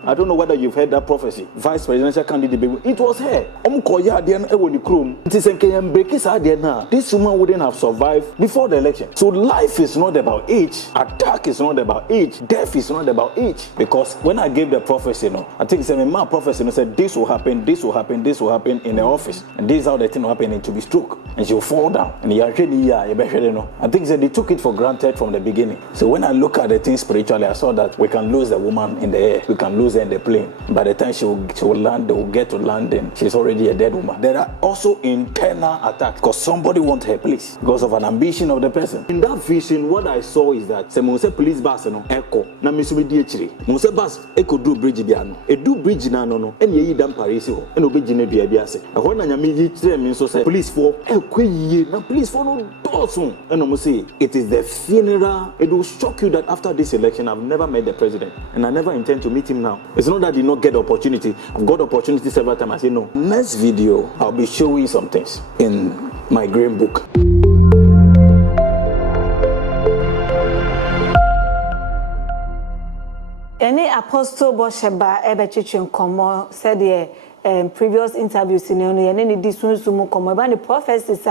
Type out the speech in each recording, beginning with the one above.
I don't know whether you've heard that prophecy. Vice presidential candidate, it was her. This woman wouldn't have survived before the election. So life is not about age. Attack is not about age. Death is not about age. Because when I gave the prophecy, I think my prophecy said this will happen, this will happen, this will happen in the office. And this is how the thing will happen, it will be stroke. And she will fall down. And I think they took it for granted from the beginning. So when I look at the thing spiritually, I saw that we can lose the woman in the air. We can lose her in the plane. By the time she will land, they will get to London. She's already a dead woman. There are also internal attacks because somebody wants her place because of an ambition of the person. In that vision, what I saw is that say police bus echo na misumi di echiri. Mose bus echo do bridge bi ano. E do bridge na no ene yi dam Paris ho. Ene obeji na dua bi ase. Ehon na nyame yi kire mi so say police for ekweyiye na police for no dosun. Ene mo say it is the funeral. It will shock you that after this election I've never met the president and I never intend to meet him now. It's not that I did not get the opportunity. I've got the opportunity several times. I say no. Next video, I'll be showing some things in my green book. Any Apostle Bohyeba Ebechichi Nkomo said the previous interviews in any disunsumu komo about the prophecies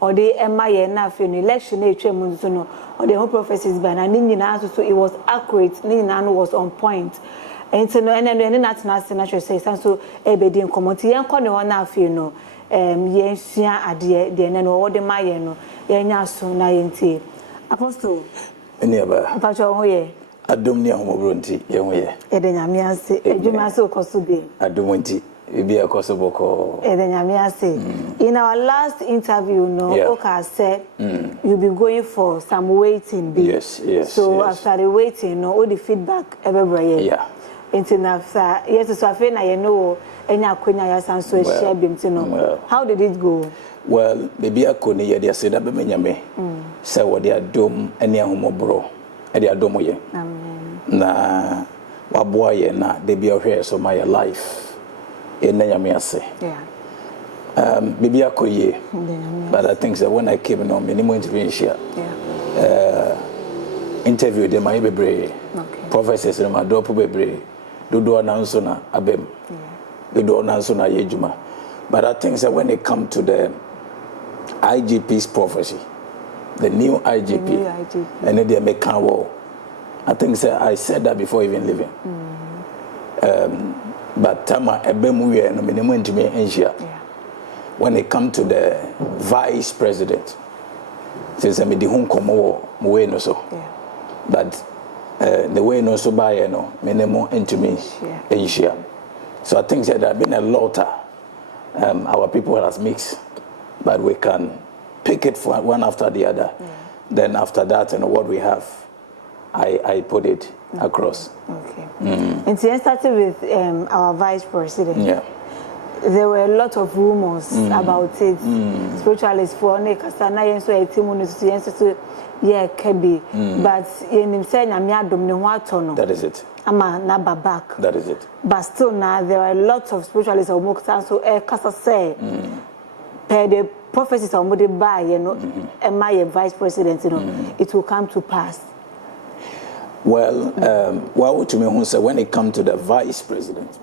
or the MIA na for election or the whole prophecies by na so it was accurate, Nina was on point. And so no, and that's not natural say so ebedi nkomo ti enko ne na afie no yensua ade de ne no wo de maye no yenya so na yentie Apostle eni aba pacho ho ye adom ne ahomobro nti ye ho ye e de nyame ase adwuma se okoso be adom nti ebi akoso boko e de nyame ase in our last interview no Oka said you'll be going for some waiting be yes so after the waiting no all the feedback everywhere yeah after yes so afi na ye know enya akonya ya sanso share bimti how did it go? Well baby akoni ye dey say da be nyame say wo dey adom ene ahomobro e dey adom ye amen na waboa ye na dey be ohwe so my life e na nyame ase baby akoye but I think that when I came on minimum interview interview dem my bebre prophecies dem adopo bebre dodo na nso na abem dodo na nso na yejuma. But I think that when it come to the IGP's prophecy, the new IGP, and then they make war, I think that I said that before even leaving. But tama ebemu no minimum to me Asia. When it come to the vice president, since I made the home come more no so. But the way no so by no minimum into me Asia. So I think that there have been a lot our people has mixed, but we can pick it for one after the other. Then after that, what we have, I put it across. Okay. And so started with our vice president. Yeah. There were a lot of rumors about it. Spiritualist for Nekasana yenso etimu yenso yeah kebi, but yenim say nyame adom ne ho atono. That is it. Ama na back. That is it. But still now there are lots of spiritualists who mokta so kasa say per the prophecies of mode by am I a vice president it will come to pass. Well, what to me who say when it come to the vice president,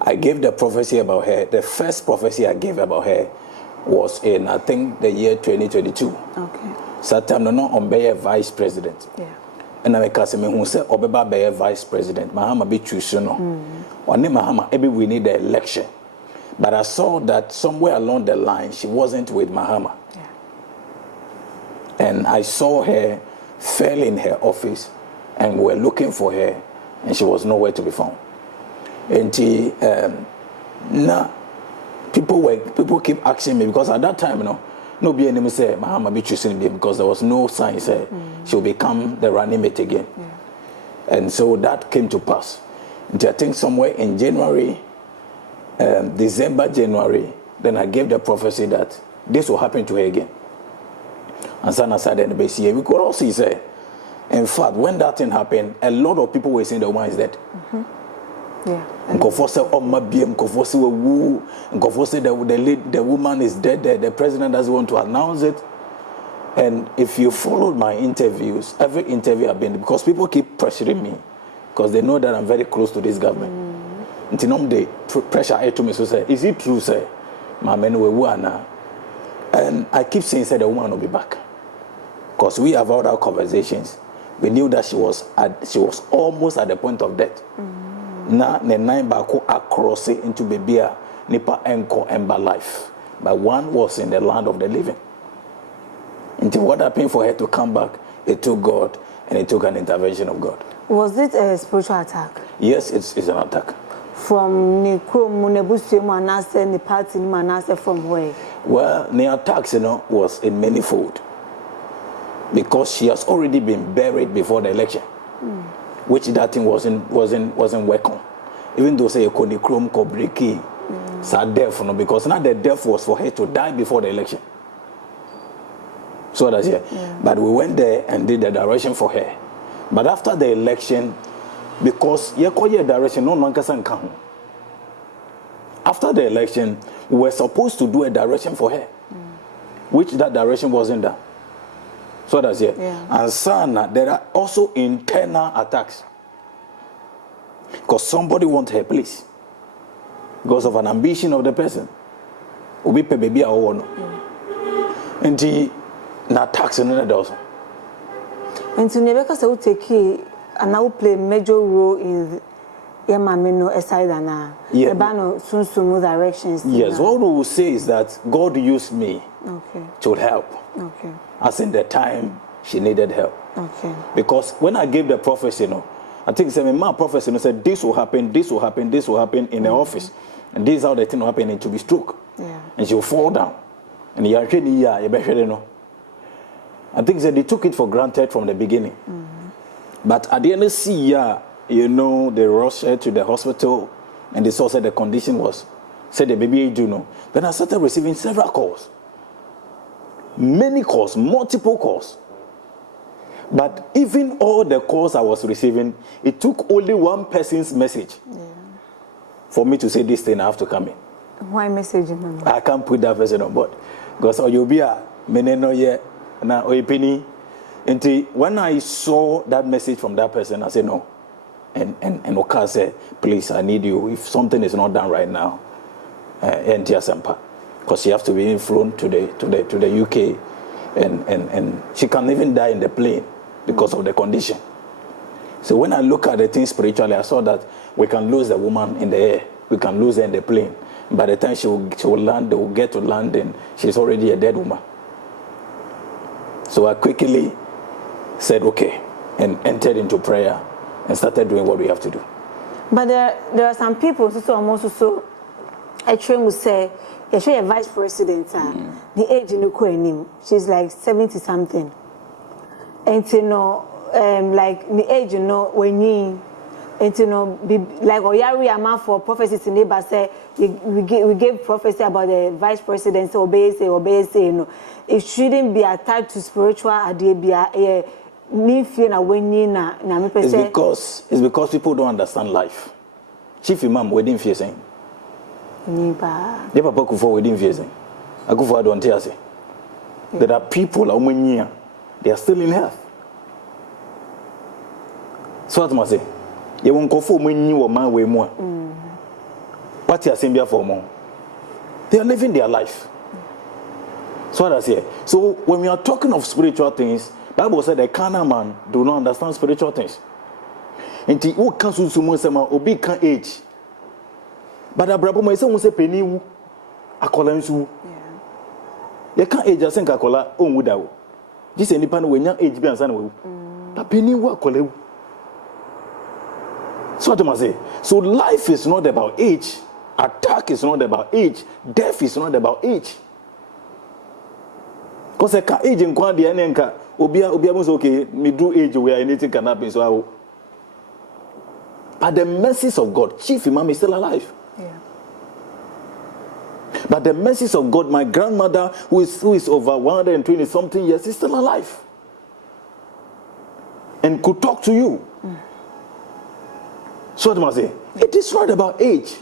I gave the prophecy about her. The first prophecy I gave about her was in I think the year 2022. Okay. Satam no on be a vice president. Yeah. And I can say me who say obeba be a vice president. Mahama be choose no. One Mahama every we need the election. But I saw that somewhere along the line she wasn't with Mahama. Yeah. And I saw her fell in her office and we were looking for her and she was nowhere to be found. And people keep asking me because at that time no be any say Mahama be choosing them because there was no sign say she'll become the running mate again. And so that came to pass. And I think somewhere in January, December, January, then I gave the prophecy that this will happen to her again. And Sana said in the base here, we could also say, in fact, when that thing happened, a lot of people were saying the woman is dead. Yeah. The woman is dead. The president doesn't want to announce it. And if you followed my interviews, every interview I've been, because people keep pressuring me because they know that I'm very close to this government. Until the pressure to me, so say, is it true, say, my men were one? And I keep saying, say, the woman will be back. Because we have had our conversations. We knew that she was almost at the point of death. Now, the 9 bako across it into baby nipa enko ember life. But one was in the land of the living. Until what happened for her to come back, it took God and it took an intervention of God. Was it a spiritual attack? Yes, it's an attack. From the party from where? Well, the attacks, was in manifold. Because she has already been buried before the election, which that thing wasn't welcome. Even though say a konikrom kobriki, sad death, because now the death was for her to die before the election. So that's it. Yeah. But we went there and did the direction for her. But after the election, because direction, no one can come. After the election, we were supposed to do a direction for her, which that direction wasn't done. So that's it. Yeah. And Sana, there are also internal attacks. Because somebody wants her place. Because of an ambition of the person. Ubi pe baby a ono. And the attacks in the also. And to Nebeka say take and now play major role in Yamamino aside and Ebano soon directions. Yes, what we will say is that God used me to help. Okay. As in the time she needed help. Okay. Because when I gave the prophecy, I think my prophecy said this will happen, this will happen, this will happen in the office. And this is how the thing will happen, it will be stroke. Yeah. And she will fall down. And I think they took it for granted from the beginning. But at the end of the year, they rushed her to the hospital and they saw that the condition was, said the baby do know. Then I started receiving several calls. Many calls, multiple calls. But even all the calls I was receiving, it took only one person's message for me to say this thing I have to come in. Why messaging? I can't put that person on board. Because you'll be a meneno ye na oipini. Until when I saw that message from that person, I said no. And Oka said, please, I need you. If something is not done right now, because she has to be flown to the UK, and she can even die in the plane because of the condition. So when I look at the thing spiritually, I saw that we can lose the woman in the air, we can lose her in the plane. By the time she will land, they will get to London, she's already a dead woman. So I quickly said okay, and entered into prayer and started doing what we have to do. But there are some people who almost so I train would say, you're a vice president, the age in the she's like 70 something. And like the age, when you, be like Oyari Ama for prophecies in neighbor say we gave prophecy about the vice president, obey say, it shouldn't be attached to spiritual idea. It's because people don't understand life. Chief Imam wedding facing. There are people they are still in health. So what must say? You won't go for when you man way more. What you are saying for more? They are living their life. So what I say. So when we are talking of spiritual things, Bible said the carnal man do not understand spiritual things. Until who can sumo sama obi can age. But the brabo may say who say penny wu akola nsu. You can't age asen akola on wudawo. This any pan when young age be ansa na wu. But penny wu akola wu. So what I say. So life is not about age. Attack is not about age. Death is not about age. Because I can't age in Kwandi and Enka. Obia was okay, me do age where anything can happen. So but the mercies of God, Chief Imam is still alive. Yeah. But the mercies of God, my grandmother, who is over 120 something years, is still alive. And could talk to you. So what must I say? It is not about age.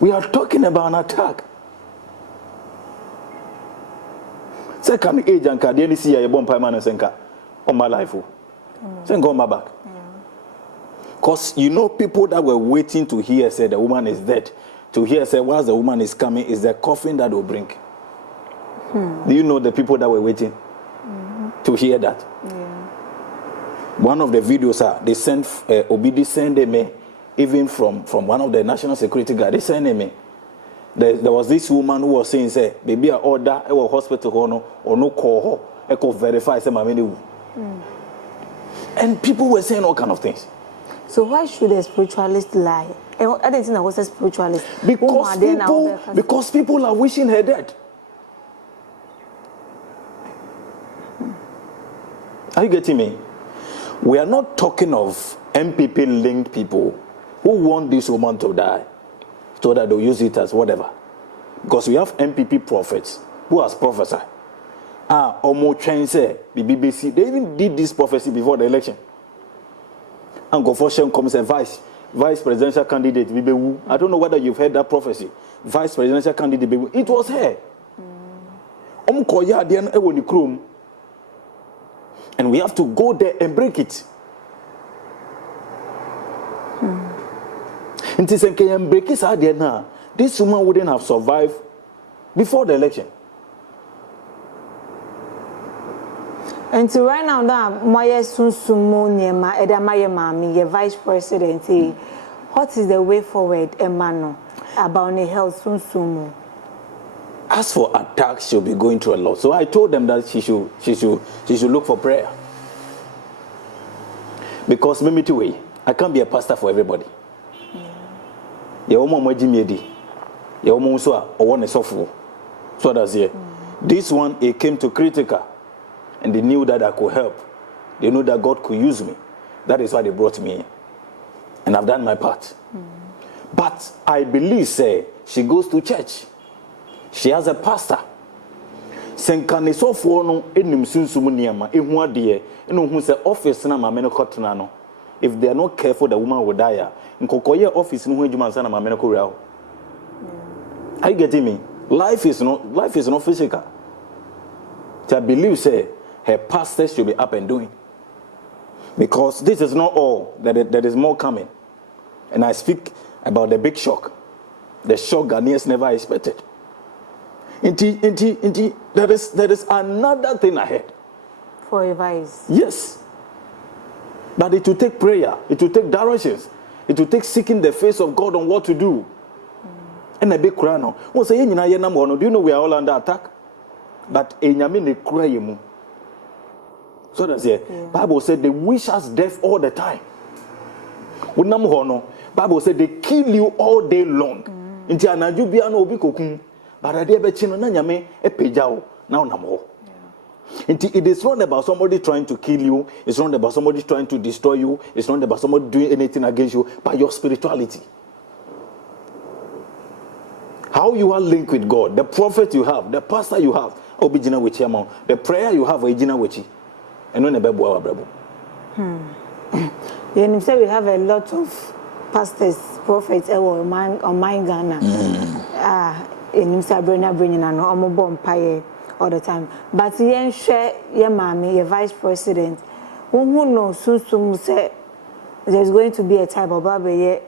We are talking about an attack. Second age and can see a bomb payment and senka on my life. Then go my back. Because you know, people that were waiting to hear say the woman is dead, to hear say once the woman is coming, is the coffin that will bring. Do you know the people that were waiting to hear that? Yeah. One of the videos they sent Obidi send me, even from one of the national security guards, they sent me. There was this woman who was saying, say, baby, I order a hospital or no call her, I could verify say my many. And people were saying all kind of things. So why should a spiritualist lie? I didn't think I was a spiritualist. Because people are wishing her dead. Are you getting me? We are not talking of NPP-linked people who want this woman to die so that they'll use it as whatever. Because we have NPP prophets who has prophesied. Omo Chen say, the BBC, they even did this prophecy before the election. And Gofoshen comes a vice presidential candidate, Bibewu. I don't know whether you've heard that prophecy. Vice presidential candidate, Bibewu. It was her. Koya Dian Ewoni Krum. And we have to go there and break it. This woman wouldn't have survived before the election. And so right now, Maya Sunsumo Nyema Edamaya Mami, your vice president, what is the way forward, Emmanuel, about the health Sunsumo? As for attacks, she'll be going through a lot. So I told them that she should look for prayer. Because maybe two way, I can't be a pastor for everybody. So that's it. This one, it came to critical, and they knew that I could help. They knew that God could use me. That is why they brought me in. And I've done my part. But I believe, say, she goes to church. She has a pastor. Senkane so for no enim sunsumu niama ehu ade e no hu se office na mama ne kotena no. If they are not careful, the woman will die. Nkokoye office no hu adwuma nsa na mama ne koria ho. Are you getting me? Life is not physical. So I believe say her pastor should be up and doing. Because this is not all, there is more coming. And I speak about the big shock. The shock Ghanaians never expected. Indeed, there is another thing ahead. For advice. Yes. But it will take prayer. It will take directions. It will take seeking the face of God on what to do. And a big crown. Do you know we are all under attack? But so that's it. Bible said they wish us death all the time. Bible said they kill you all day long. But I did it is not about somebody trying to kill you. It's not about somebody trying to destroy you. It's not about somebody doing anything against you, but your spirituality. How you are linked with God, the prophet you have, the pastor you have, the prayer you have, and when You say we have a lot of pastors, prophets, on my Ghana. In Sabrina bringing an omo all the time. But yen share your mommy, your vice president. Who knows soon say there's going to be a type of baby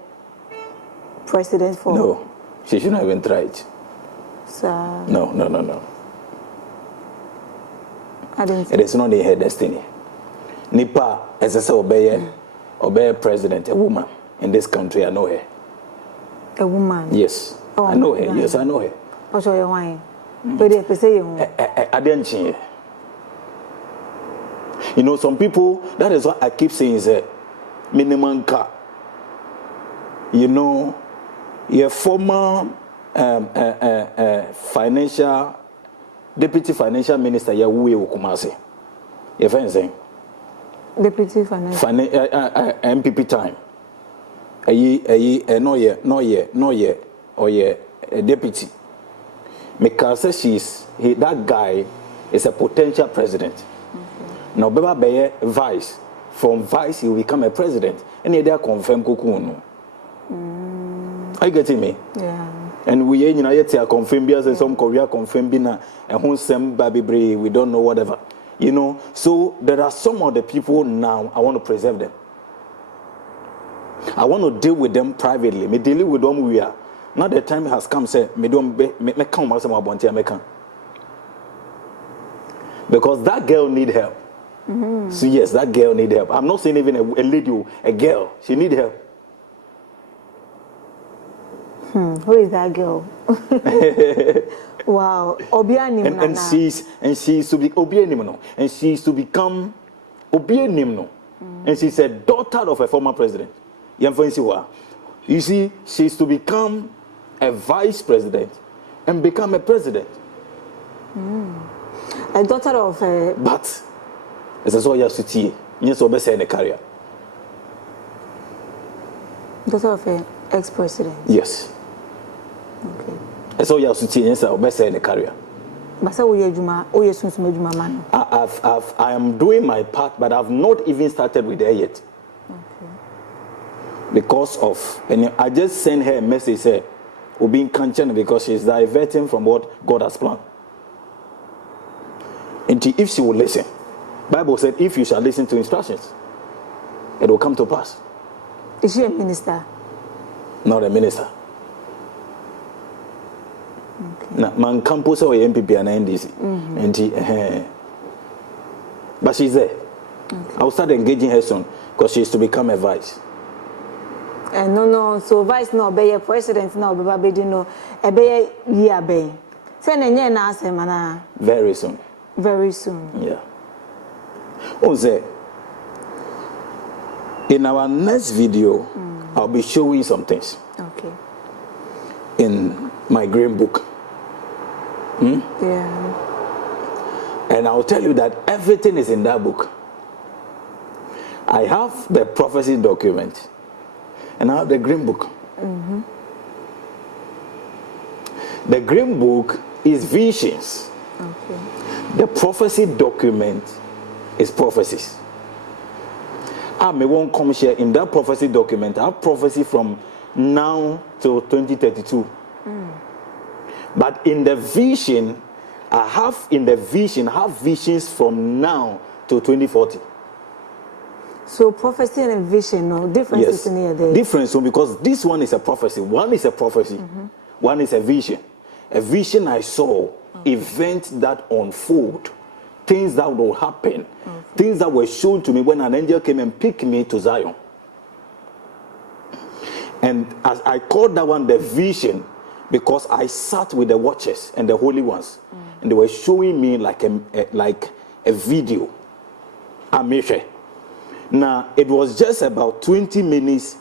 president for. No, she shouldn't even try it. So No. I didn't. It is not in her destiny. Nipa, as I say, obey president, a woman in this country. I know her. A woman. Yes. Oh, I know her. God. Yes, I know her. What's your wine? But they say I didn't change. You know, some people, that is what I keep saying is a minimum car. You know, your former deputy financial minister, Yahuwe Okumase. Your friend saying? Deputy financial. MPP time. No year. Or a deputy. Because that guy is a potential president. Now, Beba Beye vice. From vice, he will become a president. And they are confirmed Kukuno. Are you getting me? Yeah. And we are confirmed because some Korea confirmed Bina and Nsem Baby, we don't know whatever. You know, so there are some of the people now, I want to preserve them. I want to deal with them privately. Me deal with them we are. Now the time has come. Say me don't me come myself about me can. Because that girl need help. So yes, that girl need help. I'm not saying even a lady, a girl. She need help. Who is that girl? Wow, and she's to be Obianim, and she's to become Obianim, and she's a daughter of a former president. You see, she's to become a vice president and become a president. A daughter of a. But as I saw yesterday, yes, obese in a career. Daughter of an ex-president. Yes. Okay. I saw yesterday, yes, obese in a career. I am doing my part, but I've not even started with her yet. Okay. Because of, and I just sent her a message, say, we're being conscious because she's diverting from what God has planned. And if she will listen, Bible said, if you shall listen to instructions, it will come to pass. Is she a minister? Not a minister. Okay. Now, man campus or Npp and Ndc. And but she's there. Okay. I'll start engaging her soon because she's to become a vice. No. So vice no be a president no be babedi no e be year be. Say na nye na asem na. Very soon. Very soon. Yeah. Oze, in our next video, I'll be showing some things. Okay. In my green book. Yeah. And I'll tell you that everything is in that book. I have the prophecy document. And I have the green book. The green book is visions. Okay. The prophecy document is prophecies. I may won't come share in that prophecy document. I have prophecy from now till 2032. But in the vision, I have visions from now till 2040. So prophecy and vision, no differences in here. Difference, so because this one is a prophecy. One is a prophecy. One is a vision. A vision I saw, events that unfold, things that will happen, things that were shown to me when an angel came and picked me to Zion. And as I called that one the vision, because I sat with the watchers and the holy ones, and they were showing me like a video. Now, it was just about 20 minutes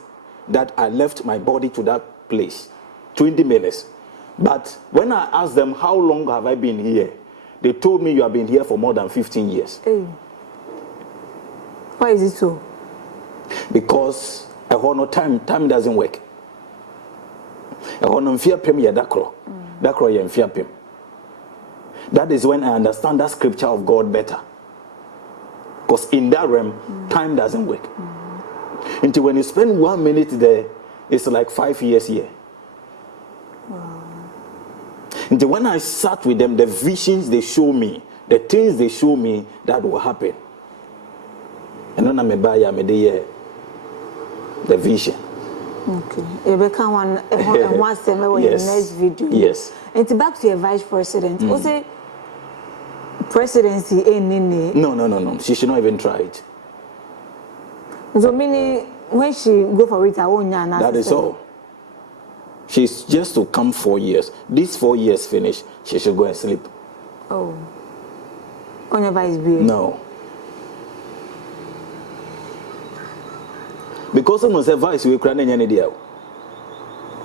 that I left my body to that place. 20 minutes. But when I asked them, how long have I been here? They told me you have been here for more than 15 years. Hey. Why is it so? Because time doesn't work. That is when I understand that scripture of God better. Because in that realm, time doesn't work. Until when you spend 1 minute there, it's like 5 years here. Wow. Until when I sat with them, the visions they show me, the things they show me that will happen. And then I'm the vision. Okay. You become one summer in the next video. Yes. And back to your vice president. Also, presidency ain't No. She should not even try it. So meaning when she go for it, I won't. That is all. She's just to come 4 years. These 4 years finish, she should go and sleep. Oh. On your vice bill? No. Because someone said vice, we can't any idea.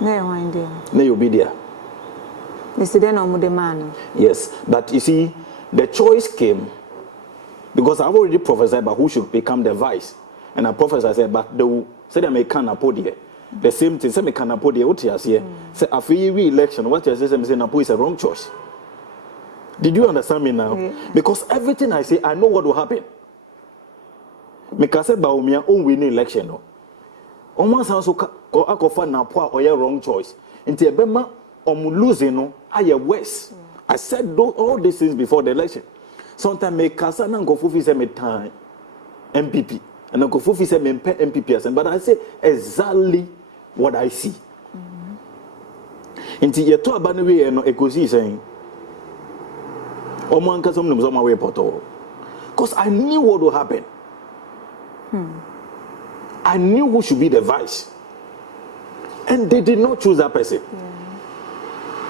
No, you'll be there. Mr. Denon, the man. Yes, but you see, the choice came because I've already prophesied about who should become the vice. And I prophesied, said, but they said I may can't put here. The same thing, say me can't put here. What you say? Say after re-election, what you say? Say Napo is a wrong choice. Did you understand me now? Yeah. Because everything I say, I know what will happen. Because say about me own winning election, no. Almost also akofa Napo or your wrong choice. Until Bema losing, no, I am worse. I said all these things before the election. Sometimes me kasa na go fufi say me time MPP. And Uncle Fufi said, MPP, but I say exactly what I see. Until you talk about the way and Ecosi saying, Oman Casum was on my way, Poto. Because I knew what would happen. I knew who should be the vice. And they did not choose that person.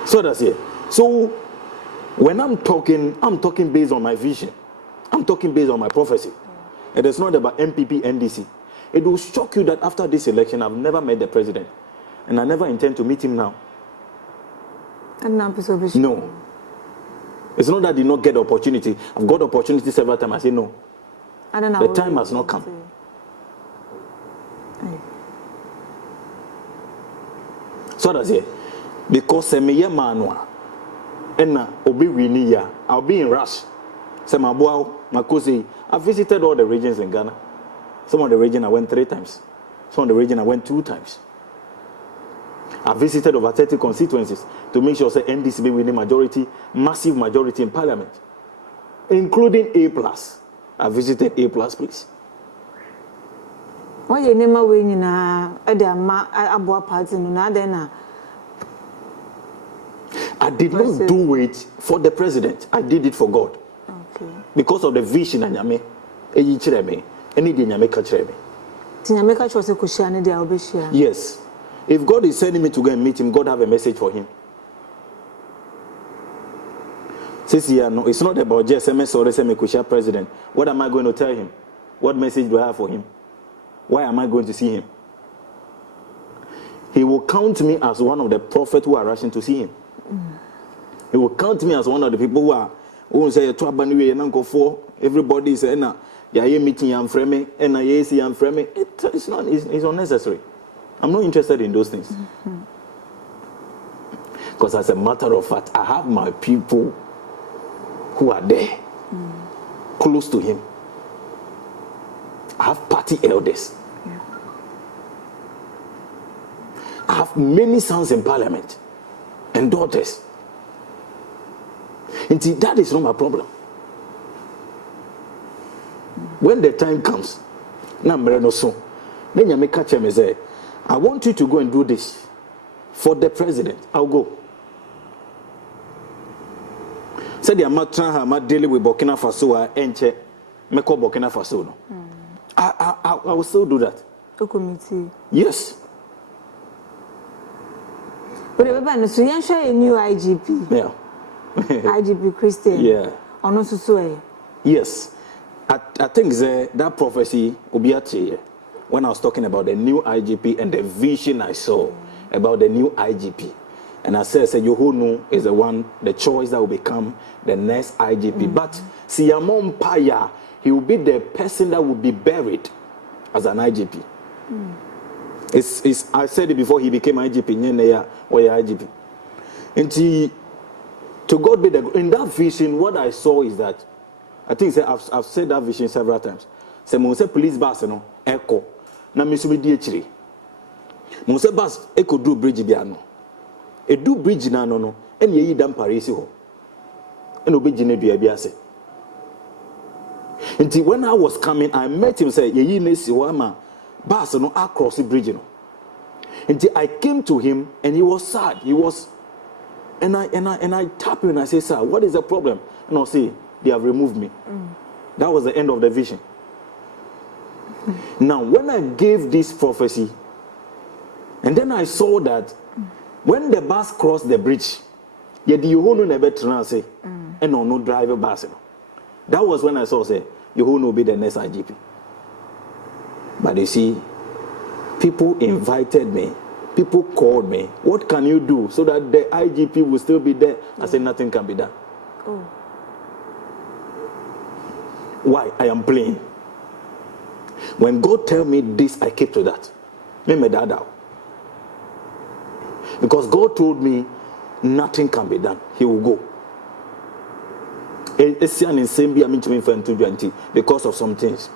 So that's it. So when I'm talking based on my vision. I'm talking based on my prophecy. It is not about MPP, NDC. It will shock you that after this election, I've never met the president. And I never intend to meet him now. No. It's not that I did not get the opportunity. I've got the opportunity several times. I say no. I don't know. The time has not come. So that's it. Because Semiya Manua and Obi Winia, I'll be in rush. Semabuao, Makosi. I visited all the regions in Ghana. Some of the regions I went 3 times. Some of the regions I went 2 times. I visited over 30 constituencies to make sure that NDC be winning majority, massive majority in parliament, including A+. I visited A+, please. Why you never win in a party? I did not do it for the president. I did it for God. Okay. Because of the vision and Yame, anything Yame catch me. Yes. If God is sending me to go and meet him, God have a message for him. Says yeah, no, it's not about just MS or SM president. What am I going to tell him? What message do I have for him? Why am I going to see him? He will count me as one of the prophets who are rushing to see him. He will count me as one of the people who say everybody is saying meeting I'm framing and I see I'm framing. It's unnecessary. I'm not interested in those things. Because as a matter of fact, I have my people who are there, close to him. I have party elders. I have many sons in parliament and daughters. And see, that is not my problem. When the time comes, then you make catch him and say, I want you to go and do this for the president. I'll go. Said I'm not dealing with Burkina Faso and Meko Burkina Faso. No. I will still do that. Yes. But remember, so you show a new IGP. Yeah. IGP Christian. Yeah. Yes. I think that prophecy will be at when I was talking about the new IGP and the vision I saw about the new IGP. And I said Yohonu is the choice that will become the next IGP. But Siyamon Paya, he will be the person that will be buried as an IGP. I said it before he became IGP. IGP. And to God be the in that vision, what I saw is that I think I've said that vision several times. Say Mose police bus no echo na misubi di echiri. Mose bus echo do bridge biano. E do bridge na no ene yi dam parisi ho. Ene obeji na dua bi ase. Until when I was coming, I met him say ye na si ho ama bus no across the bridge no. Until I came to him and he was sad. He was and I tapped him and I said, sir, what is the problem? And I'll say, they have removed me. That was the end of the vision. Now, when I gave this prophecy, and then I saw that when the bus crossed the bridge, and no driver bus. That was when I saw, say, Yehono will be the next IGP. But you see, people invited me. People called me. What can you do so that the IGP will still be there? I said, nothing can be done. Why? I am playing. When God tell me this, I keep to that. Because God told me nothing can be done. He will go. It's an Nsem because of some things.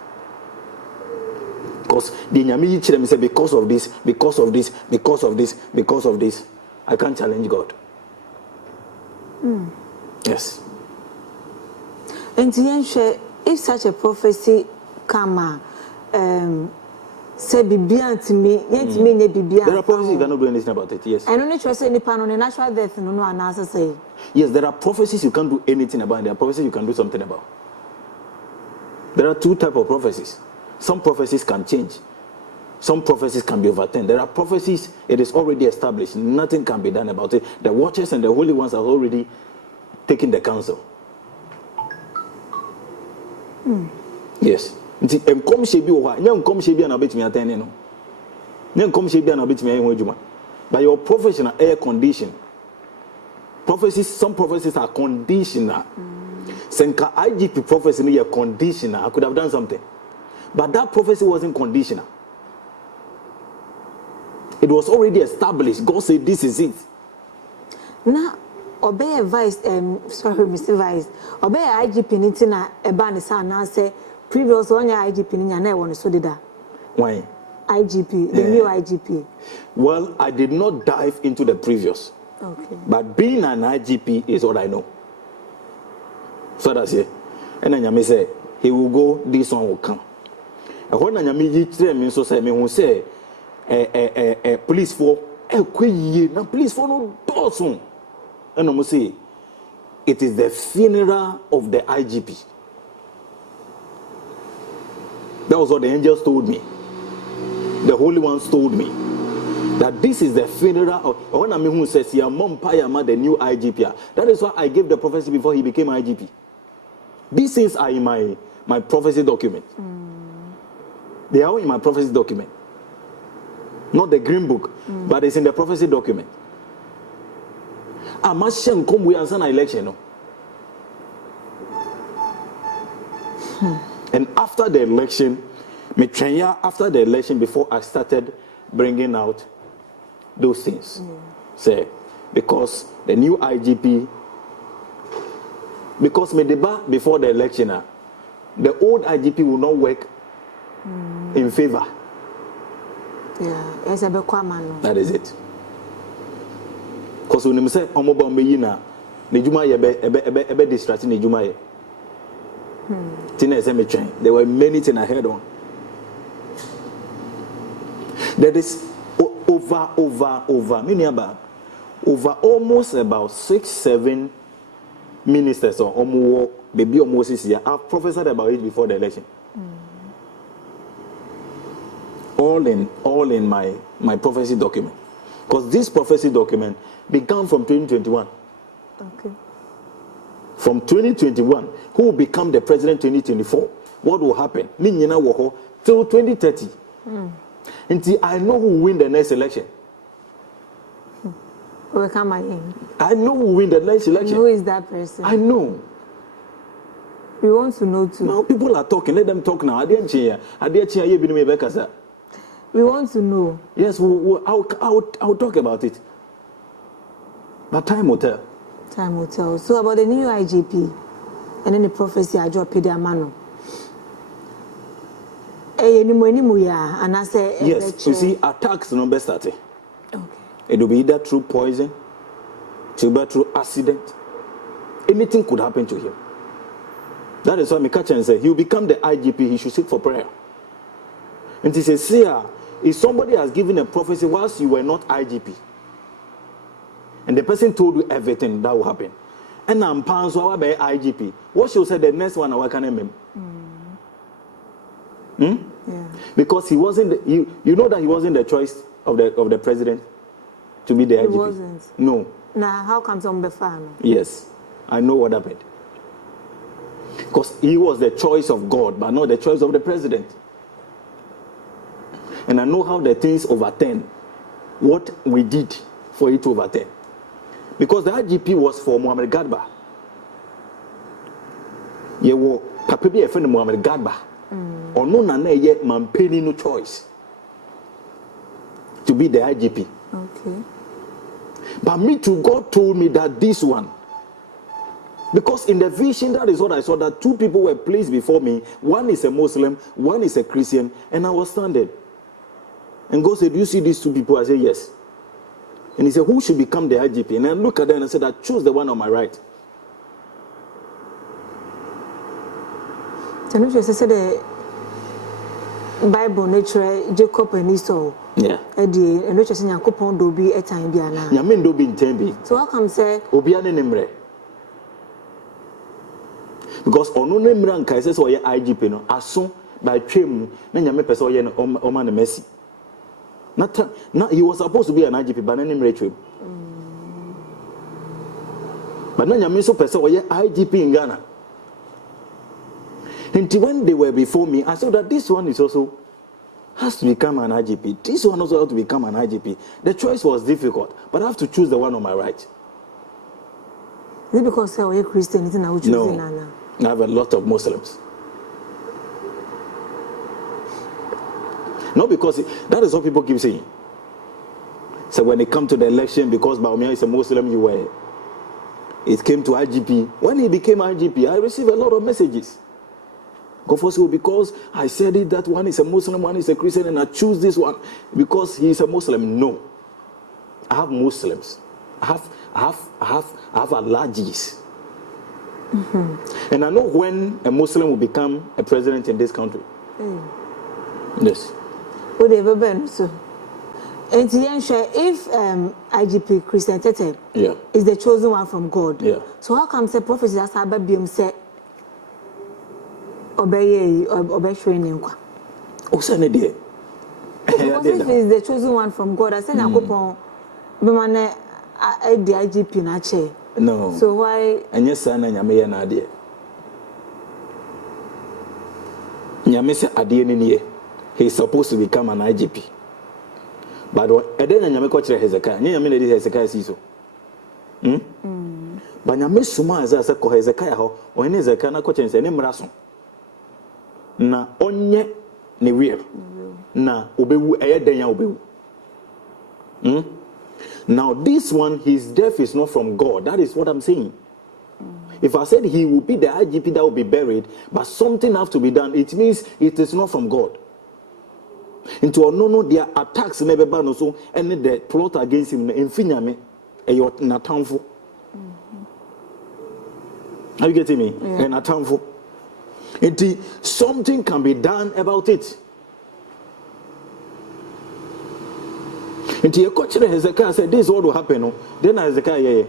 Because the Nyami say because of this, because of this, because of this, because of this, I can't challenge God. Yes. And if such a prophecy come, say bibia ntimi yentimi nye bibia. There are prophecies you cannot do anything about it. Yes. I don't need to say nipa no natural death no anasa say. Yes, there are prophecies you can't do anything about. There are prophecies you can do something about. There are two types of prophecies. Some prophecies can change. Some prophecies can be overturned. There are prophecies, it is already established. Nothing can be done about it. The watchers and the holy ones have already taken the counsel. Yes. But your professional air condition. Prophecies, some prophecies are conditional. Senka IGP prophecy is conditional. I could have done something. But that prophecy wasn't conditional. It was already established. God said, this is it. Now, obey vice, sorry, Mr. Vice. Obey IGP nitina ebani sa na say previous one IGP ninya na one so did that. Why? IGP, the new IGP. Well, I did not dive into the previous. Okay. But being an IGP is what I know. So that's it. And then Nyame say, he will go, this one will come. And when Nyame yitre me so say me who say police for na police for no dosun. And I say it is the funeral of the IGP. That was what the angels told me. The holy ones told me that this is the funeral of when I mean who says your mom Payama the new IGP. That is why I gave the prophecy before he became IGP. These things are in my prophecy document. They are in my prophecy document. Not the green book, but it's in the prophecy document. I must come we answer an election. No? And after the election, after the election, before I started bringing out those things, say, because the new IGP, because Medeba before the election, the old IGP will not work in favor. Yeah, it's a bekwamano. That is it. Because when you say omoba meyina, nejuma ye be distracting nejuma ye. Tina say me train. There were many things I heard on. There is over almost about 6-7 ministers or almost baby almost this year. I've prophesied about it before the election. All in my prophecy document. Because this prophecy document began from 2021. Okay. From 2021, who will become the president 2024? What will happen? Till 2030. Until I know who will win the next election. I know who will win the next election. Who is that person? I know. We want to know too. Now people are talking. Let them talk now. We want to know. Yes, I'll talk about it. But time will tell. Time will tell. So about the new IGP and then the prophecy I dropped the mano. And I say yes, you see, attacks no best started. Okay. It will be either through poison, it will be through accident. Anything could happen to him. That is why me catch and say he will become the IGP, he should seek for prayer. And he says, if somebody has given a prophecy whilst you were not IGP, and the person told you everything that will happen, and I'm Panzo by IGP, what should say the next one I can name? Yeah. Because he wasn't you know that he wasn't the choice of the president to be the IGP. He wasn't. No. Now how comes on Befano? Yes. I know what happened. Because he was the choice of God, but not the choice of the president. And I know how the things overturn what we did for it to overturn. Because the IGP was for Muhammad Gadba. You were Papa be a friend of Muhammad Gadba. Or no nana yet man penny no choice to be the IGP. Okay. But me too, God told me that this one, because in the vision, that is what I saw, that two people were placed before me. One is a Muslim, one is a Christian, and I was standing. And God said, do you see these two people? I said, yes. And he said, who should become the IGP? And I looked at them and I said, I choose the one on my right. Bible nature Jacob and Esau. Yeah. Eddie, and which is in Yakopon do be a time biana. Yamin do be in tembi. So how come say Obiane nemre. Because ono nemran kai says oye IGP no aso by twem na nyame pese oye no oma na mercy. Na he was supposed to be an IGP but na nemre twem. But na nyame so pese oye IGP in Ghana. And when they were before me, I saw that this one is also has to become an IGP. This one also has to become an IGP. The choice was difficult, but I have to choose the one on my right. Is it because you're a Christian? No, I have a lot of Muslims. Not because that is what people keep saying. So when it comes to the election, because Baumia is a Muslim, you were. It came to IGP. When he became IGP, I received a lot of messages. Because I said it that one is a Muslim, one is a Christian, and I choose this one because he is a Muslim. No, I have Muslims. I have allergies. And I know when a Muslim will become a president in this country. Yes. Would ever been so? And if IGP Christian Tete is the chosen one from God, so how come the prophecy has Ababim said? Obey training. Oh, send it there. Because if he's the chosen one from God, I said, I go upon the IGP in a chair. No. So why? And yes, son, and Yamia and Adia. Yamisa Adia in here. He's supposed to become an IGP. But then Yamiko Hezekiah, Yamina Hezekiah Siso. But Yamisuma as I said, Hezekiah, or in Hezekiah, coach and say, Nemrason. Na onye ne wier na obewu eyedenya obewu. Now this one, his death is not from God. That is what I'm saying. If I said he will be the IGP that will be buried, but something have to be done, it means it is not from God. Into no their attacks never ban so any the plot against him in finyame eyot natamfo. Are you getting me? And natamfo. Something can be done about it. Until Hezekiah said, this is what will happen. Then Hezekiah,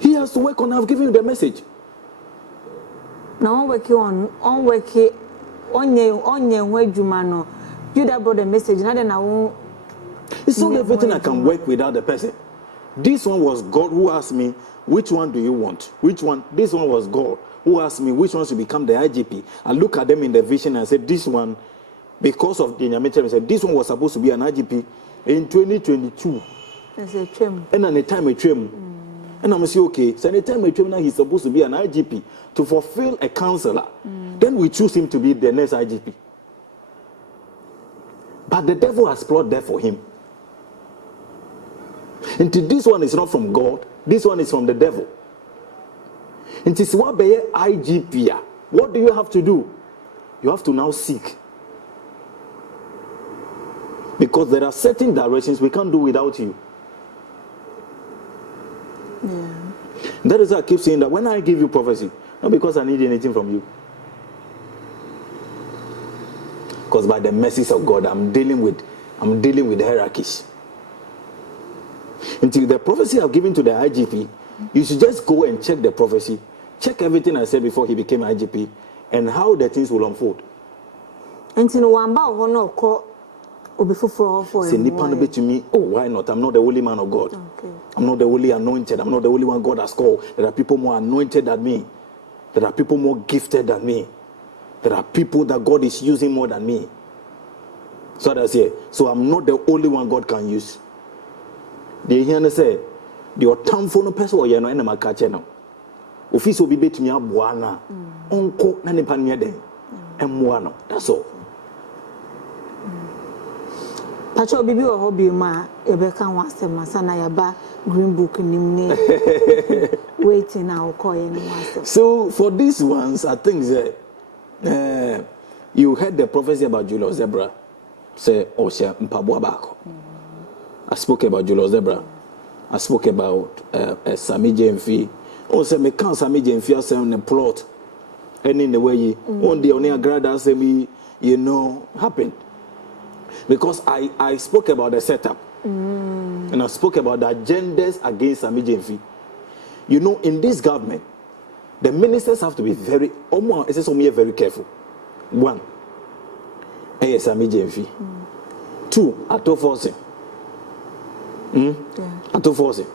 he has to work on. I've given you the message. Now, work on you that brought the message. It's not everything I can work without the person. This one was God who asked me, which one do you want? Which one? This one was God who asked me, which one should become the IGP? I look at them in the vision and I said, this one, because of the Nyame, I said, this one was supposed to be an IGP in 2022. And at the time it came. And I'm saying, okay, so at the time it came, now he's supposed to be an IGP to fulfill a counselor. Then we choose him to be the next IGP. But the devil has brought death for him. And this one is not from God, this one is from the devil. And this what be IGP. What do you have to do? You have to now seek. Because there are certain directions we can't do without you. That is why I keep saying that when I give you prophecy, not because I need anything from you. Because by the mercies of God, I'm dealing with hierarchies. Until the prophecy I've given to the IGP, you should just go and check the prophecy, check everything I said before he became IGP, and how the things will unfold. Until one bow no call for say nipa to me, oh, why not? I'm not the only man of God. Okay. I'm not the only anointed. I'm not the only one God has called. There are people more anointed than me. There are people more gifted than me. There are people that God is using more than me. So that's it. So I'm not the only one God can use. They hear say, the otamfo no person or no enema kache no. Office will be between me abuana. Onko na nipa nye den. Emwa. That's all. Pacho bibi o hobby ma ebeka wasem masana yaba green book nimne waiting now call wasem. So for these ones, I think that you heard the prophecy about Julius Zebra. Say Osha Mpabwa Bako. I spoke about Julius Zebra. I spoke about Sami Jemfi. Oh, say me can't some Jemfi asem the plot. And in the way one day only a grad assembly, happened. Because I spoke about the setup. And I spoke about the agendas against Sami Jemfi. In this government, the ministers have to be very careful. One, Sami Jemfi. Two, Ato Forcing. Ato Forcing.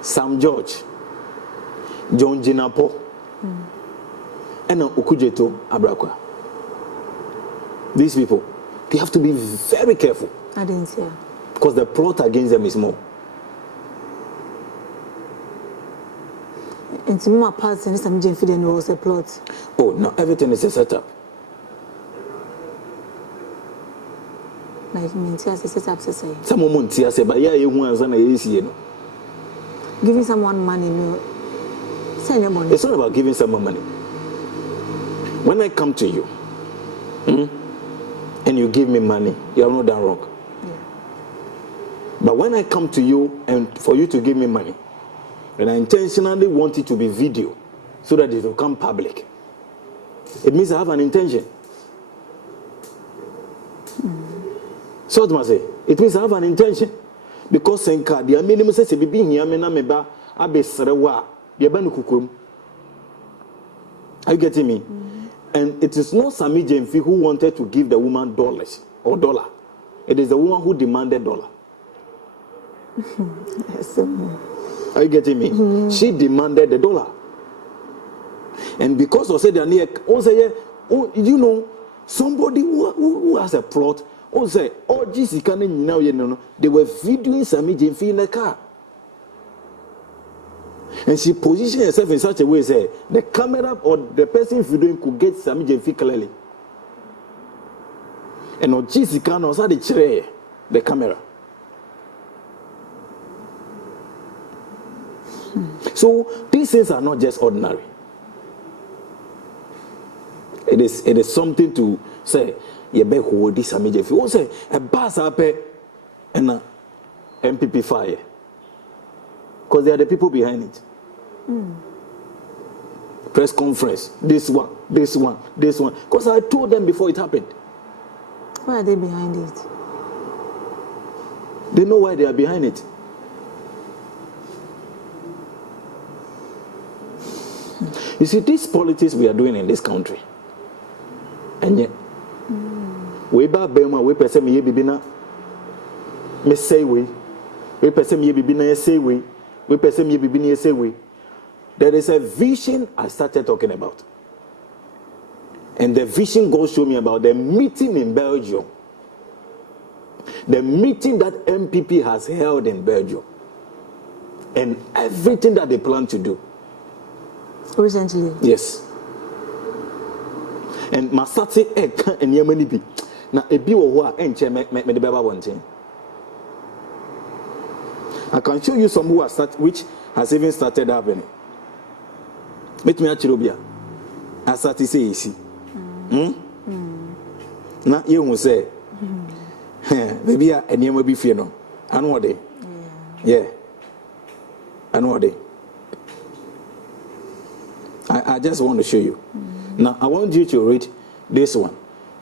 Sam George. John Jinapo. And Okujeto Abrakwa. These people, they have to be very careful. I didn't see. Because the plot against them is more. And to my parts, and some Jemfi then was a plot. Oh, no, everything is a setup. Like me, as a setup, say. Some moment, say, but yeah, you want to giving someone money, no. Send them money. It's not about giving someone money. When I come to you, and you give me money, you have not done wrong. Yeah. But when I come to you and for you to give me money, and I intentionally want it to be video so that it will come public, it means I have an intention. So what must I say? It means I have an intention. Because Senka, the minimum says, "Be being here, meba, abe serewa, yebanu kukum." Are you getting me? And it is not Sami Jemfi who wanted to give the woman dollars or dollar. It is the woman who demanded dollar. Are you getting me? She demanded the dollar. And because of said somebody who has a plot, they were videoing Sami Jemfi in the car. And she positioned herself in such a way, say the camera or the person videoing could get Sami Jemfi clearly. And on Jessica knows how to the camera. So these things are not just ordinary. It is something to say. You be hold this Sami Jemfi. What say a bus up and a NPP fire. Because they are the people behind it. Press conference. This one. Because I told them before it happened. Why are they behind it? They know why they are behind it. You see, this politics we are doing in this country, and yet, we ba bema we person me bibina me say we person me bibina say we person me bibina say we. There is a vision I started talking about, and the vision God showed me about the meeting in Belgium, the meeting that NPP has held in Belgium, and everything that they plan to do. Recently? Yes. And Masati Ek and Yemanibi. Now, a biwa and me the Baba one thing. I can show you some which has even started happening. Meet me at Chirubia. I started say easy. Now, you will say, maybe a Yemabi Fiano. I know what they. Yeah. I know what they. I just want to show you. Now I want you to read this one.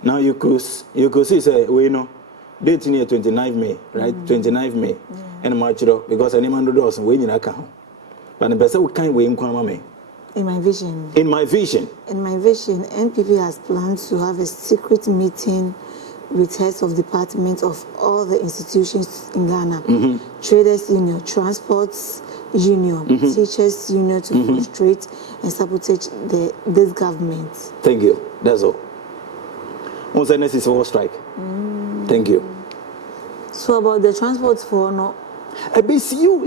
Now you could see say date near 29 May, right? 29 May. And March because any man does when you account. But the person can't wait in me. In my vision. In my vision, NPP has planned to have a secret meeting with heads of departments of all the institutions in Ghana. Traders Union, Transports Union, Teachers Union to frustrate and sabotage this government. Thank you. That's all. Once the next is for strike. Thank you. So about the transports for no. You see, you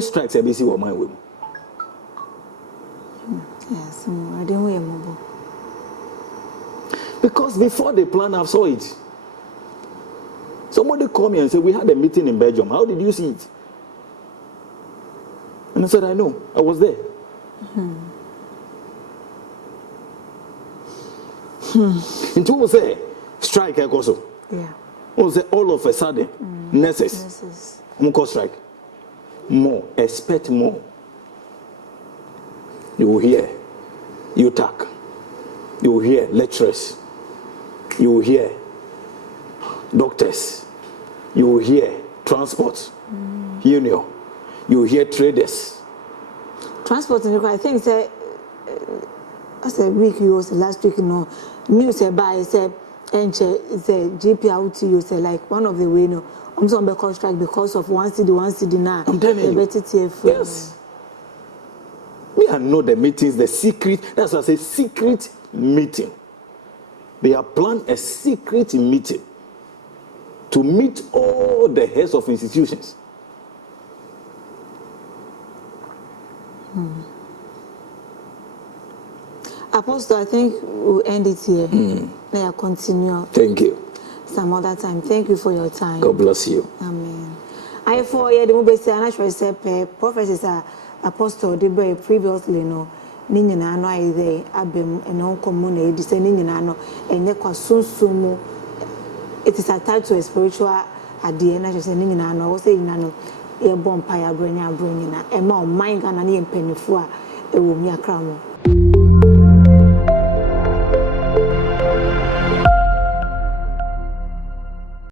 strikes ABC or my way. Yes, I didn't wear mobile. Because before the plan, I saw it. Somebody called me and said, we had a meeting in Belgium. How did you see it? And I said, I know. I was there. And people say, strike also. Yeah. All of a sudden, nurses. Strike. more, expect more. You will hear UTAC, you will hear lecturers, you will hear doctors, you will hear transport union, you will hear traders. Transport, I think say as a week you was last week, news about say GP out you say like one of the way I'm on the contract because of one city now. I'm telling you. Yes. Me, I know the meetings, the secret. That's why I say secret meeting. They have planned a secret meeting to meet all the heads of institutions. Apostle, I think we'll end it here. May I continue? Thank you. Some other time. Thank you for your time. God bless you. Amen. I for the mobile say and actually say prophecies are apostle they be previously ni nyina no ayi there abem eno common e di say ni nyina no enye kwa sunsumu. It is attached to a spiritual idea na say ni nyina no wo say nyina no e bompa ya brenya na e ma o mind Ghana na e mpanifo a e wo mi akra mo